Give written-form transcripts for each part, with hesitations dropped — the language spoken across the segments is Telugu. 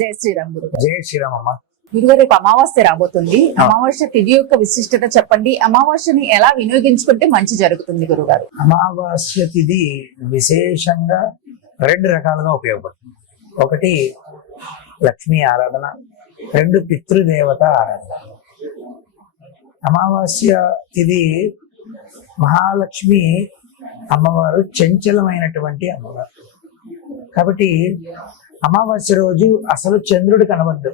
జై శ్రీరామ్ గురు. జై శ్రీరామ్ అమ్మ. గురుగారు, రేపు అమావాస్య రాబోతుంది. అమావాస్య తిథి యొక్క విశిష్టత చెప్పండి. అమావాస్యని ఎలా వినియోగించుకుంటే మంచి జరుగుతుంది గురుగారు? అమావాస్య తిథి విశేషంగా రెండు రకాలుగా ఉపయోగపడుతుంది. ఒకటి లక్ష్మీ ఆరాధన, రెండు పితృదేవత ఆరాధన. అమావాస్య తిథి మహాలక్ష్మి అమ్మవారు చంచలమైనటువంటి అమ్మవారు కాబట్టి అమావాస్య రోజు అసలు చంద్రుడు కనబడ్డు.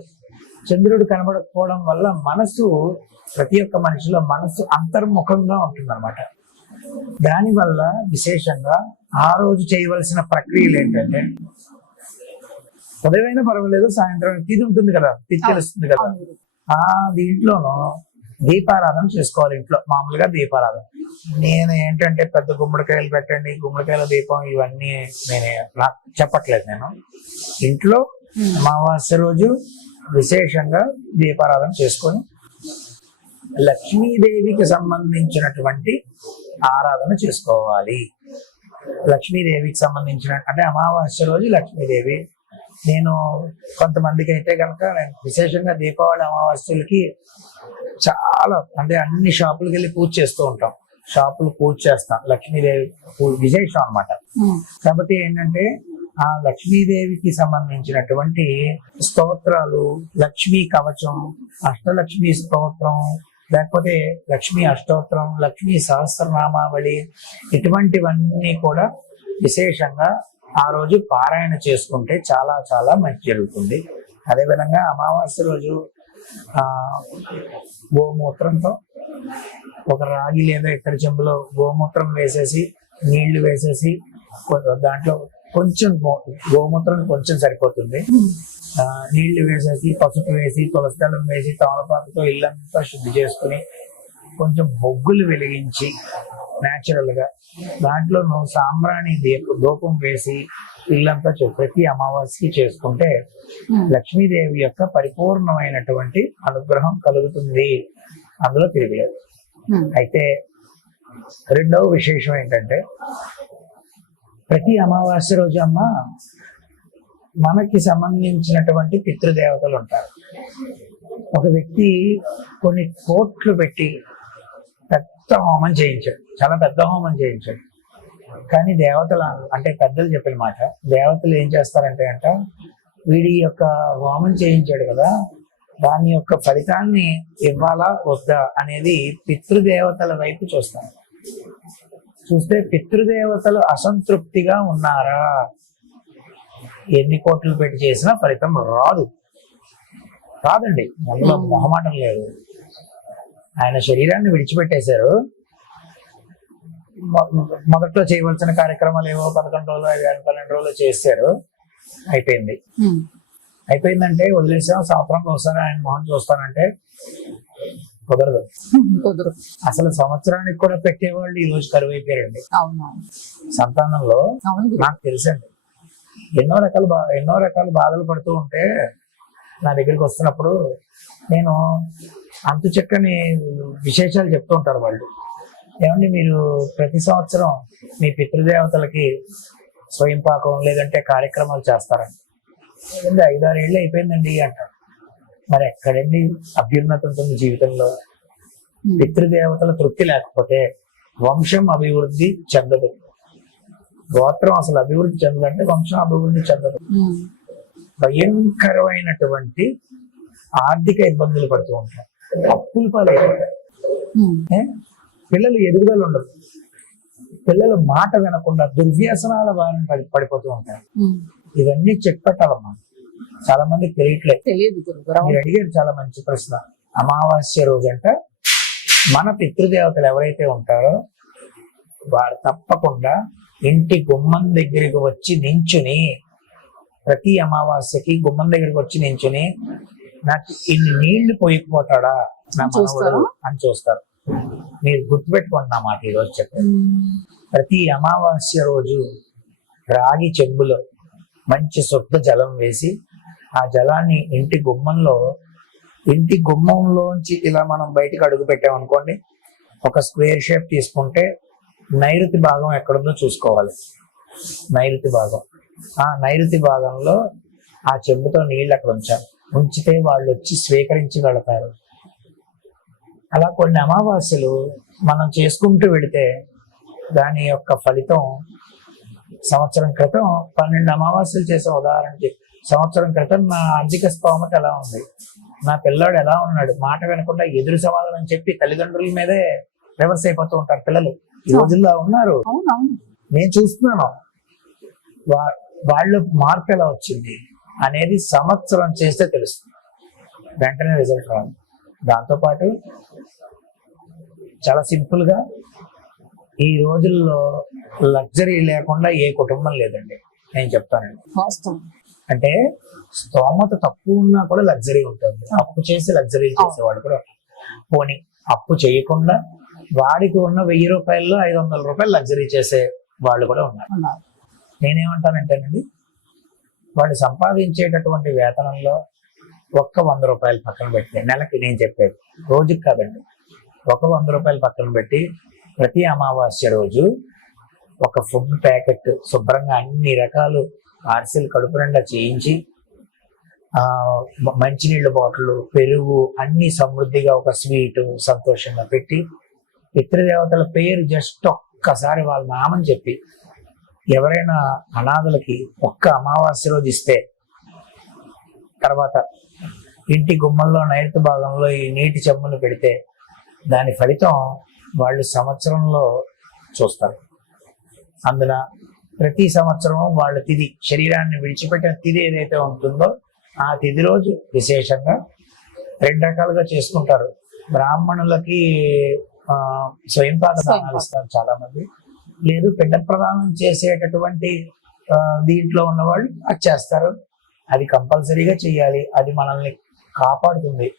చంద్రుడు కనబడకపోవడం వల్ల మనసు, ప్రతి ఒక్క మనిషిలో మనసు అంతర్ముఖంగా ఉంటుందన్నమాట. దానివల్ల విశేషంగా ఆ రోజు చేయవలసిన ప్రక్రియలు ఏంటంటే, ఉదయమైనా పర్వాలేదు, సాయంత్రం తిథి ఉంటుంది కదా, తిథి తెలుస్తుంది కదా, ఆ దీంట్లోనూ దీపారాధన చేసుకోవాలి. ఇంట్లో మామూలుగా దీపారాధన. నేను ఏంటంటే పెద్ద గుమ్మడికాయలు పెట్టండి, గుమ్మడికాయల దీపం, ఇవన్నీ నాకు చెప్పట్లేదు. నేను ఇంట్లో అమావాస్య రోజు విశేషంగా దీపారాధన చేసుకొని లక్ష్మీదేవికి సంబంధించినటువంటి ఆరాధన చేసుకోవాలి. లక్ష్మీదేవికి సంబంధించిన అంటే అమావాస్య రోజు లక్ష్మీదేవి. నేను కొంతమందికి అయితే కనుక నేను విశేషంగా దీపావళి అమావాస్యలకి చాలా అంటే అన్ని షాపులకు వెళ్ళి పూజ చేస్తూ ఉంటాం. షాపులు పూజ చేస్తాం. లక్ష్మీదేవి విశేషం అన్నమాట. కాబట్టి ఏంటంటే ఆ లక్ష్మీదేవికి సంబంధించినటువంటి స్తోత్రాలు, లక్ష్మీ కవచం, అష్టలక్ష్మి స్తోత్రం, లేకపోతే లక్ష్మీ అష్టోత్తరం, లక్ష్మీ సహస్రనామావళి, ఇటువంటివన్నీ కూడా విశేషంగా ఆ రోజు పారాయణ చేసుకుంటే చాలా చాలా మంచి జరుగుతుంది. అదేవిధంగా అమావాస్య రోజు గోమూత్రంతో ఒక రాగి లేదా ఇత్తడి చెంబులో గోమూత్రం వేసేసి, నీళ్లు వేసేసి, దాంట్లో కొంచెం గోమూత్రం కొంచెం సరిపోతుంది, నీళ్లు వేసేసి, పసుపు వేసి, తులసి దళం వేసి, తమలపాకుతో ఇల్లంతా శుద్ధి చేసుకుని, కొంచెం బొగ్గులు వెలిగించి న్యాచురల్ గా దాంట్లో సాంబ్రాణి ధూపం వేసి ఇల్లంతా ప్రతి అమావాస్యకి చేసుకుంటే లక్ష్మీదేవి యొక్క పరిపూర్ణమైనటువంటి అనుగ్రహం కలుగుతుంది. అందులో తిరగలేదు. అయితే రెండవ విశేషం ఏంటంటే, ప్రతి అమావాస్య రోజు అమ్మ మనకి సంబంధించినటువంటి పితృదేవతలు ఉంటారు. ఒక వ్యక్తి కొన్ని కోట్లు పెట్టి పెద్ద హోమం చేయించాడు, చాలా పెద్ద హోమం చేయించాడు. కానీ దేవతలు అంటే పెద్దలు చెప్పిన మాట, దేవతలు ఏం చేస్తారంటే వీడి యొక్క హోమం చేయించాడు కదా, దాని యొక్క ఫలితాన్ని ఇవ్వాలా వద్దా అనేది పితృదేవతల వైపు చూస్తారు. చూస్తే పితృదేవతలు అసంతృప్తిగా ఉన్నారా, ఎన్ని కోట్లు పెట్టి చేసినా ఫలితం రాదండి. అందులో మొహమాటం లేదు. ఆయన శరీరాన్ని విడిచిపెట్టేశారు. మొదట్లో చేయవలసిన కార్యక్రమాలు ఏవో 11 రోజులు, 12 రోజులు చేశారు. అయిపోయిందంటే వదిలేసాం. సంవత్సరంకి ఒకసారి ఆయన మొహం చూస్తానంటే కుదరదు. అసలు సంవత్సరానికి కూడా పెట్టేవాళ్ళు ఈ రోజు కరువు అయిపోయారండి. సంతానంలో నాకు తెలుసండి, ఎన్నో రకాల బాధలు పడుతూ ఉంటే నా దగ్గరికి వస్తున్నప్పుడు నేను అంతు చక్కని విశేషాలు చెప్తూ ఉంటారు వాళ్ళు. ఏమండి, మీరు ప్రతి సంవత్సరం మీ పితృదేవతలకి స్వయం పాకం లేదంటే కార్యక్రమాలు చేస్తారండి. 5-6 ఏళ్ళు అయిపోయిందండి అంటారు. మరి ఎక్కడండి అభ్యున్నతి ఉంటుంది జీవితంలో? పితృదేవతల తృప్తి లేకపోతే వంశం అభివృద్ధి చెందదు. గోత్రం అసలు అభివృద్ధి చెందదంటే వంశం అభివృద్ధి చెందదు. భయంకరమైనటువంటి ఆర్థిక ఇబ్బందులు పడుతూ ఉంటారు, అప్పులు పాలైపోతాయి, పిల్లలు ఎదుగుదల ఉండదు, పిల్లలు మాట వినకుండా దుర్వ్యసనాల బారిన పడిపోతూ ఉంటారు. ఇవన్నీ చెక్ పెట్టాలమ్మా. చాలా మందికి తెలియదు. మీరు అడిగారు చాలా మంచి ప్రశ్న. అమావాస్య రోజంట మన పితృదేవతలు ఎవరైతే ఉంటారో వారు తప్పకుండా ఇంటి గుమ్మం దగ్గరికి వచ్చి నించుని, ప్రతి అమావాస్యకి గుమ్మం దగ్గరికి వచ్చి నించుని, నాకు ఇన్ని నీళ్లు పోయిపోతాడా నా మనవడు అని చూస్తారు. మీరు గుర్తుపెట్టుకోండి నా మాట ఈరోజు చెప్పారు. ప్రతి అమావాస్య రోజు రాగి చెంబులో మంచి శుద్ధ జలం వేసి, ఆ జలాన్ని ఇంటి గుమ్మంలోంచి ఇలా మనం బయటకు అడుగు పెట్టామనుకోండి, ఒక స్క్వేర్ షేప్ తీసుకుంటే నైరుతి భాగం ఎక్కడుందో చూసుకోవాలి. నైరుతి భాగం, ఆ నైరుతి భాగంలో ఆ చెంబుతో నీళ్ళు అక్కడ ఉంచితే వాళ్ళు వచ్చి స్వీకరించి వెళతారు. అలా కొన్ని అమావాస్యలు మనం చేసుకుంటూ వెళితే దాని యొక్క ఫలితం సంవత్సరం క్రితం 12 అమావాస్యలు చేసే ఉదాహరణకి, సంవత్సరం క్రితం నా ఆర్థిక స్తోమత ఎలా ఉంది, నా పిల్లాడు ఎలా ఉన్నాడు, మాట వినకుండా ఎదురు సమాధానం చెప్పి తల్లిదండ్రుల మీదే రివర్స్ అయిపోతూ ఉంటారు పిల్లలు. ఈ రోజుల్లో ఉన్నారు, నేను చూస్తున్నాను. వాళ్ళు మార్పు ఎలా వచ్చింది అనేది సంవత్సరం చేస్తే తెలుస్తుంది, వెంటనే రిజల్ట్ రాదు. దాంతోపాటు చాలా సింపుల్ గా ఈ రోజుల్లో లగ్జరీ లేకుండా ఏ కుటుంబం లేదండి, నేను చెప్తానండి. అంటే స్తోమత తక్కువ ఉన్నా కూడా లగ్జరీ ఉంటుంది. అప్పు చేసి లగ్జరీ చేసేవాడు కూడా, పోనీ అప్పు చేయకుండా వాడికి ఉన్న 1000 రూపాయల్లో 500 రూపాయలు లగ్జరీ చేసే వాళ్ళు కూడా ఉన్నారు. నేనేమంటానంటేనండి, వాళ్ళు సంపాదించేటటువంటి వేతనంలో ఒక్క 100 రూపాయలు పక్కన పెట్టి, నెలకి నేను చెప్పేది రోజుకి కాదండి, ఒక 100 రూపాయలు పక్కన పెట్టి ప్రతి అమావాస్య రోజు ఒక ఫుడ్ ప్యాకెట్ శుభ్రంగా అన్ని రకాలు పార్సిల్ కడుపు నిండా చేయించి, మంచినీళ్ళ బాటిల్, పెరుగు అన్ని సమృద్ధిగా ఒక స్వీట్ సంతోషంగా పెట్టి, పితృదేవతల పేరు జస్ట్ ఒక్కసారి వాళ్ళ నామని చెప్పి ఎవరైనా అనాథలకి ఒక్క అమావాస్య రోజు ఇస్తే, తర్వాత ఇంటి గుమ్మంలో నైరుతి భాగంలో ఈ నీటి చెంబును పెడితే దాని ఫలితం వాళ్ళు సంవత్సరంలో చూస్తారు. అందున ప్రతి సంవత్సరం వాళ్ళ తిథి, శరీరాన్ని విడిచిపెట్టిన తిథి ఏదైతే ఉంటుందో ఆ తిథి రోజు విశేషంగా 2 రకాలుగా చేసుకుంటారు. బ్రాహ్మణులకి స్వయంపాక దానాలు ఇస్తారు చాలా మంది, లేదు పిండ ప్రదానం చేసేటటువంటి దీంట్లో ఉన్నవాళ్ళు అది చేస్తారు. అది కంపల్సరీగా చెయ్యాలి, అది మనల్ని కాపాడుతుంది.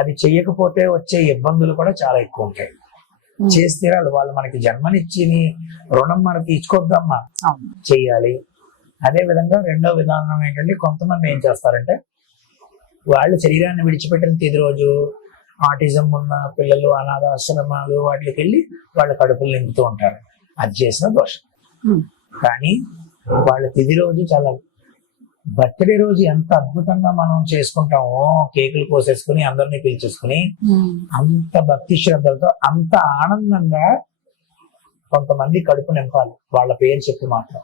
అది చెయ్యకపోతే వచ్చే ఇబ్బందులు కూడా చాలా ఎక్కువ ఉంటాయి. చేస్తే వాళ్ళు మనకి జన్మనిచ్చి రుణం మనకి ఇచ్చుకోద్దమ్మా, చెయ్యాలి. అదే విధంగా రెండో విధానం ఏంటంటే, కొంతమంది ఏం చేస్తారంటే వాళ్ళు శరీరాన్ని విడిచిపెట్టిన తిది రోజు ఆటిజం ఉన్న పిల్లలు అనాథాశ్రమాలు వాటికి వెళ్ళి వాళ్ళ కడుపులు నింపుతూ ఉంటారు. అది చేసిన దోషం. కానీ వాళ్ళ తిది రోజు చాలా, బర్త్డే రోజు ఎంత అద్భుతంగా మనం చేసుకుంటామో, కేకులు కోసేసుకుని అందరినీ పిలిచేసుకుని అంత భక్తి శ్రద్ధలతో అంత ఆనందంగా కొంతమంది కడుపు నింపాలి వాళ్ళ పేరు చెప్పి మాత్రం.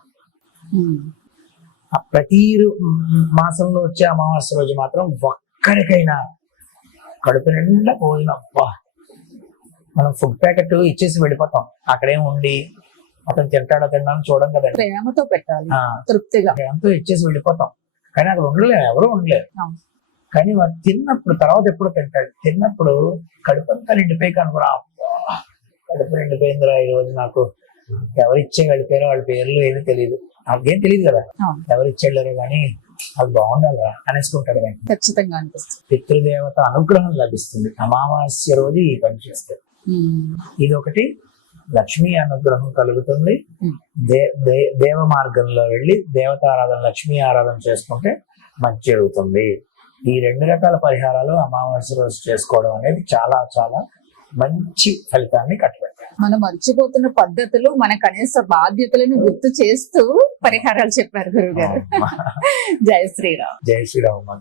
ప్రతి మాసంలో వచ్చే అమావాస్య రోజు మాత్రం ఒక్కరికైనా కడుపు నిండా భోజనం. మనం ఫుడ్ ప్యాకెట్ ఇచ్చేసి వెళ్ళిపోతాం, అక్కడే ఉండి అతను తింటాడో తింటాడని చూడం కదండి, ప్రేమతో పెట్టాలి, తృప్తిగా ప్రేమతో ఇచ్చేసి వెళ్ళిపోతాం. కానీ అక్కడ ఉండలేము, ఎవరు ఉండలేరు. కానీ వాడు తిన్నప్పుడు తర్వాత ఎప్పుడు తింటాడు, తిన్నప్పుడు కడుపు అంతా నిండిపోయి కనుక కడుపు నిండిపోయిందిరా ఈ రోజు, నాకు ఎవరిచ్చే వెళ్ళిపోయారో వాళ్ళ పేర్లు ఏమీ తెలియదు, నాకేం తెలియదు కదా, ఎవరిచ్చేళ్ళారో కానీ అది బాగుండాలిరా అనేసుకుంటాడు. కానీ ఖచ్చితంగా అనిపిస్తుంది, పితృదేవత అనుగ్రహం లభిస్తుంది అమావాస్య రోజు ఈ పని చేస్తే. ఇది ఒకటి, లక్ష్మీ అనుగ్రహం కలుగుతుంది. దేవ మార్గంలో వెళ్ళి దేవతారాధన, లక్ష్మీ ఆరాధన చేసుకుంటే మంచి జరుగుతుంది. ఈ 2 రకాల పరిహారాలు అమావాస్య రోజు చేసుకోవడం అనేది చాలా చాలా మంచి ఫలితాన్ని కట్టబెట్టాలి. మనం మర్చిపోతున్న పద్ధతులు, మన కనీస బాధ్యతలను గుర్తు చేస్తూ పరిహారాలు చెప్పారు గురువు గారు. జై శ్రీరామ్. జై శ్రీరామ్.